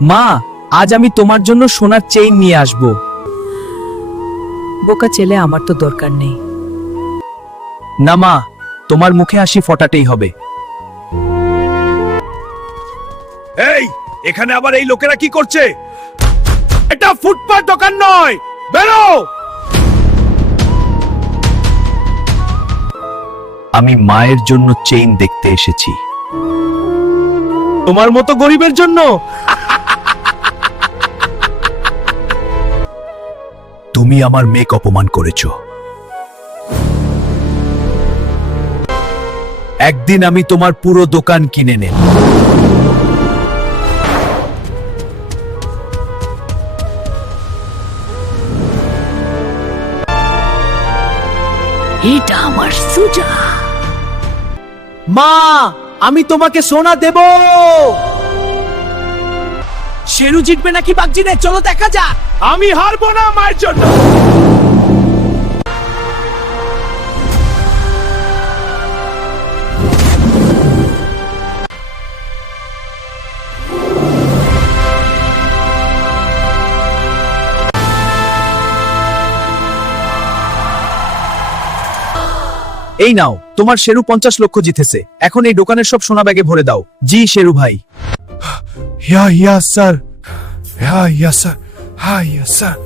মা, আজ আমি তোমার জন্য সোনার চেইন নিয়ে আসব। বোকা ছেলে, আমার তো দরকার নেই। না মা, তোমার মুখে হাসি ফোটাতেই হবে। এই, এখানে আবার এই লোকেরা কি করছে? এটা ফুটপাত দোকান নয়, বেরো! আমি মায়ের জন্য চেইন দেখতে এসেছি। তোমার মতো গরিবের জন্য? তুমি আমার মেয়েকে অপমান করেছো। একদিন আমি তোমার পুরো দোকান কিনে নেব। এটা আমার সুজা। মা, আমি তোমাকে সোনা দেব। শেরু জিতবে নাকি বাঘ জিতে, চলো দেখা যাক। আমি হারবো না মায়ের জন্য। এই নাও, তোমার শেরু 50 লক্ষ জিতেছে। এখন এই দোকানের সব সোনা ব্যাগে ভরে দাও। জি শেরু ভাই। ইয়া স্যার, ইয়া স্যার, ইয়া স্যার।